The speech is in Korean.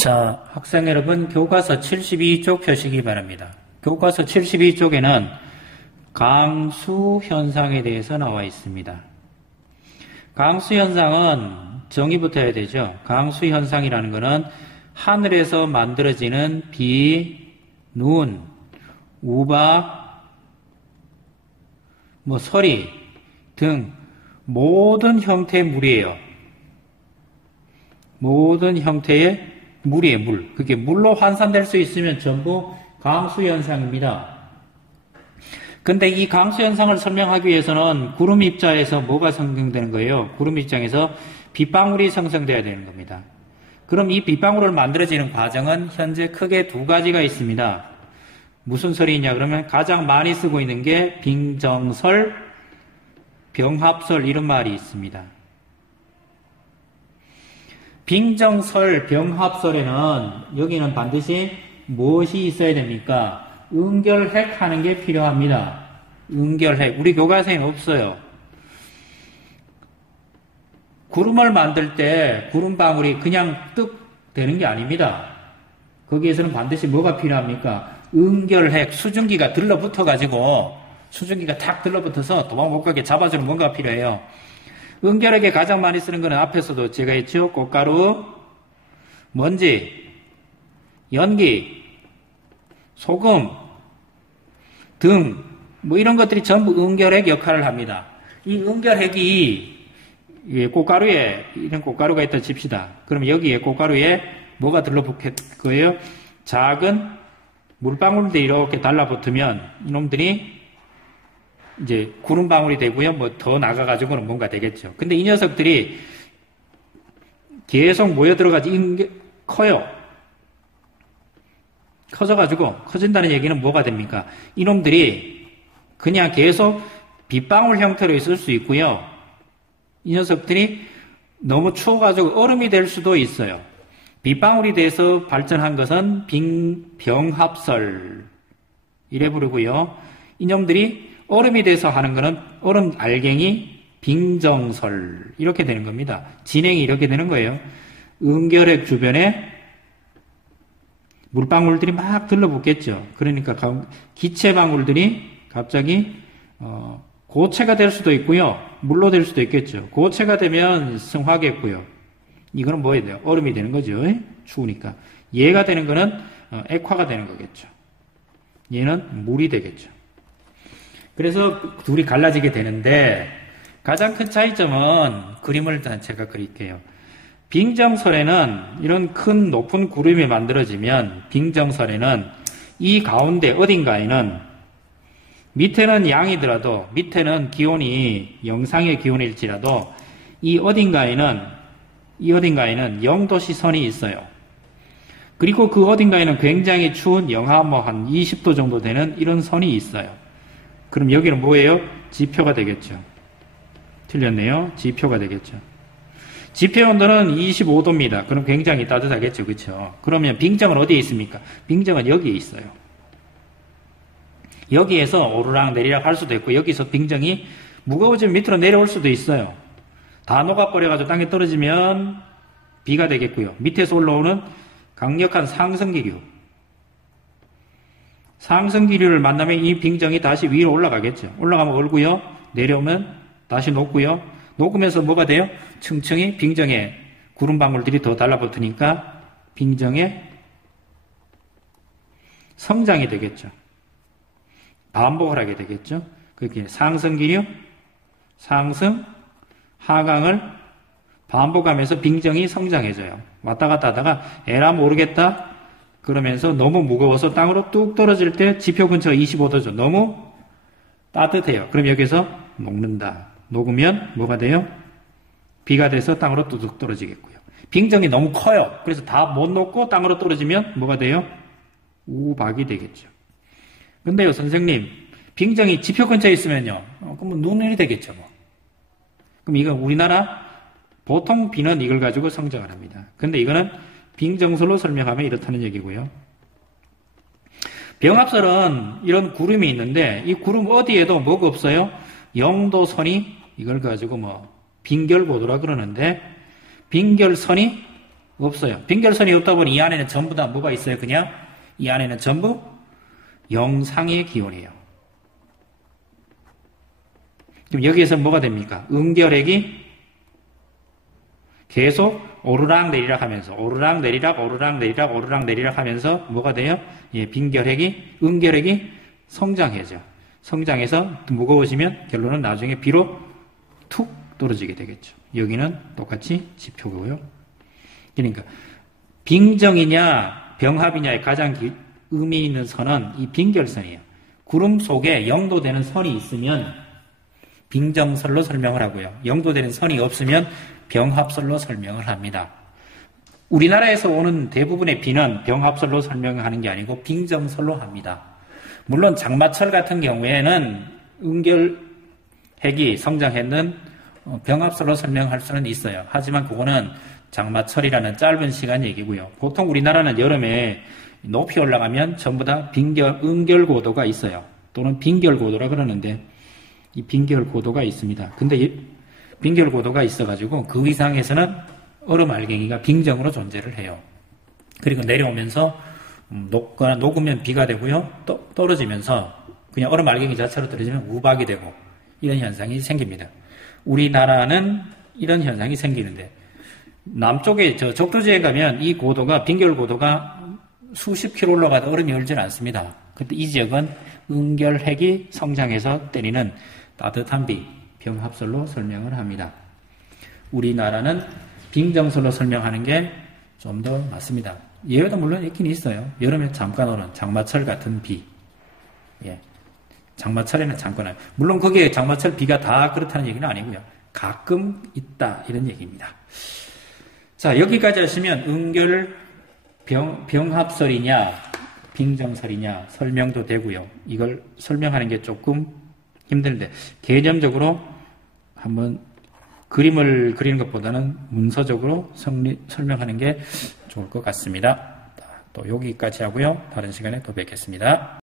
자, 학생 여러분, 교과서 72쪽 펴시기 바랍니다. 교과서 72쪽에는 강수 현상에 대해서 나와 있습니다. 강수 현상은 정의부터 해야 되죠. 강수 현상이라는 것은 하늘에서 만들어지는 비, 눈, 우박, 서리 등 모든 형태의 물이에요. 모든 형태의 물이에요, 물. 그게 물로 환산될 수 있으면 전부 강수현상입니다. 근데 이 강수현상을 설명하기 위해서는 구름 입자에서 뭐가 생성되는 거예요? 구름 입장에서 빗방울이 생성되어야 되는 겁니다. 그럼 이 빗방울을 만들어지는 과정은 현재 크게 두 가지가 있습니다. 무슨 설이냐 그러면 가장 많이 쓰고 있는 게 빙정설, 병합설 이런 말이 있습니다. 빙정설, 병합설에는 여기는 반드시 무엇이 있어야 됩니까? 응결핵 하는 게 필요합니다. 응결핵. 우리 교과서에는 없어요. 구름을 만들 때 구름방울이 그냥 뜩 되는 게 아닙니다. 거기에서는 반드시 뭐가 필요합니까? 응결핵, 수증기가 들러붙어가지고 수증기가 탁 들러붙어서 도망 못 가게 잡아주는 뭔가가 필요해요. 응결핵에 가장 많이 쓰는 거는 앞에서도 제가 했죠. 꽃가루, 먼지, 연기, 소금 등 이런 것들이 전부 응결핵 역할을 합니다. 이 응결핵이 꽃가루에 이런 꽃가루가 있다 칩시다. 그럼 여기에 꽃가루에 뭐가 들러붙을 거예요? 작은 물방울들이 이렇게 달라붙으면 이놈들이 이제 구름방울이 되고요. 더 나가가지고는 뭔가 되겠죠. 근데 이 녀석들이 계속 모여들어가지고 커요. 커져가지고, 커진다는 얘기는 뭐가 됩니까? 이놈들이 그냥 계속 빗방울 형태로 있을 수 있고요. 이 녀석들이 너무 추워가지고 얼음이 될 수도 있어요. 빗방울이 돼서 발전한 것은 병합설 이래 부르고요. 이놈들이 얼음이 돼서 하는 것은 얼음 알갱이 빙정설 이렇게 되는 겁니다. 진행이 이렇게 되는 거예요. 응결핵 주변에 물방울들이 막 들러붙겠죠. 그러니까 기체방울들이 갑자기 고체가 될 수도 있고요. 물로 될 수도 있겠죠. 고체가 되면 성화겠고요. 이거는 뭐야 돼요? 얼음이 되는 거죠. 추우니까. 얘가 되는 거는 액화가 되는 거겠죠. 얘는 물이 되겠죠. 그래서 둘이 갈라지게 되는데 가장 큰 차이점은 그림을 제가 그릴게요. 빙정설에는 이런 큰 높은 구름이 만들어지면 빙정설에는 이 가운데 어딘가에는 밑에는 양이더라도 밑에는 기온이 영상의 기온일지라도 이 어딘가에는 0도씨 선이 있어요. 그리고 그 어딘가에는 굉장히 추운 영하 한 20도 정도 되는 이런 선이 있어요. 그럼 여기는 뭐예요? 지표가 되겠죠. 틀렸네요. 지표가 되겠죠. 지표 온도는 25도입니다. 그럼 굉장히 따뜻하겠죠. 그렇죠? 그러면 빙정은 어디에 있습니까? 빙정은 여기에 있어요. 여기에서 오르락 내리락 할 수도 있고 여기서 빙정이 무거워지면 밑으로 내려올 수도 있어요. 다 녹아버려가지고 땅에 떨어지면 비가 되겠고요. 밑에서 올라오는 강력한 상승기류. 상승기류를 만나면 이 빙정이 다시 위로 올라가겠죠. 올라가면 얼고요. 내려오면 다시 녹고요. 녹으면서 뭐가 돼요? 층층이 빙정에 구름방울들이 더 달라붙으니까 빙정의 성장이 되겠죠. 반복을 하게 되겠죠. 그렇게 상승기류, 상승, 하강을 반복하면서 빙정이 성장해져요. 왔다 갔다 하다가 에라 모르겠다 그러면서 너무 무거워서 땅으로 뚝 떨어질 때 지표 근처가 25도죠. 너무 따뜻해요. 그럼 여기서 녹는다. 녹으면 뭐가 돼요? 비가 돼서 땅으로 뚝뚝 떨어지겠고요. 빙정이 너무 커요. 그래서 다 못 녹고 땅으로 떨어지면 뭐가 돼요? 우박이 되겠죠. 근데요, 선생님, 빙정이 지표 근처에 있으면요, 그럼 눈이 되겠죠, 뭐. 그럼 이거 우리나라 보통 비는 이걸 가지고 성장을 합니다. 근데 이거는 빙정설로 설명하면 이렇다는 얘기고요. 병합설은 이런 구름이 있는데 이 구름 어디에도 뭐가 없어요? 0도선이 이걸 가지고 빙결고도라 그러는데 빙결선이 없어요. 빙결선이 없다 보니 이 안에는 전부 다 뭐가 있어요? 그냥 이 안에는 전부 영상의 기원이에요. 그럼 여기에서 뭐가 됩니까? 음결핵이 계속 오르락 내리락 하면서 오르락 내리락 오르락 내리락 오르락 내리락 하면서 뭐가 돼요? 예, 빙결핵이 음결핵이 성장해져. 성장해서 무거워지면 결론은 나중에 비로 툭 떨어지게 되겠죠. 여기는 똑같이 지표고요. 그러니까 빙정이냐 병합이냐의 가장 의미 있는 선은 이 빙결선이에요. 구름 속에 영도되는 선이 있으면 빙정설로 설명을 하고요. 영도되는 선이 없으면 병합설로 설명을 합니다. 우리나라에서 오는 대부분의 비는 병합설로 설명하는 게 아니고 빙정설로 합니다. 물론 장마철 같은 경우에는 음결핵이 성장했는 병합설로 설명할 수는 있어요. 하지만 그거는 장마철이라는 짧은 시간 얘기고요. 보통 우리나라는 여름에 높이 올라가면 전부 다 음결고도가 있어요. 또는 빙결고도라 그러는데 이 빙결고도가 있습니다. 근데 빙결고도가 있어가지고 그 이상에서는 얼음 알갱이가 빙정으로 존재를 해요. 그리고 내려오면서 녹으면 비가 되고요. 떨어지면서 그냥 얼음 알갱이 자체로 떨어지면 우박이 되고 이런 현상이 생깁니다. 우리나라는 이런 현상이 생기는데 남쪽에 저 적도지에 가면 이 고도가 빙결고도가 수십 킬로 올라가도 얼음이 얼지는 않습니다. 근데 이 지역은 음결핵이 성장해서 때리는 따뜻한 비, 병합설로 설명을 합니다. 우리나라는 빙정설로 설명하는 게 좀 더 맞습니다. 예외도 물론 있긴 있어요. 여름에 잠깐 오는 장마철 같은 비. 예. 장마철에는 잠깐 와요. 물론 거기에 장마철 비가 다 그렇다는 얘기는 아니고요. 가끔 있다 이런 얘기입니다. 자, 여기까지 하시면 음결 병합설이냐 빙정설이냐 설명도 되고요. 이걸 설명하는 게 조금 힘든데 개념적으로 한번 그림을 그리는 것보다는 문서적으로 설명하는 게 좋을 것 같습니다. 또 여기까지 하고요. 다른 시간에 또 뵙겠습니다.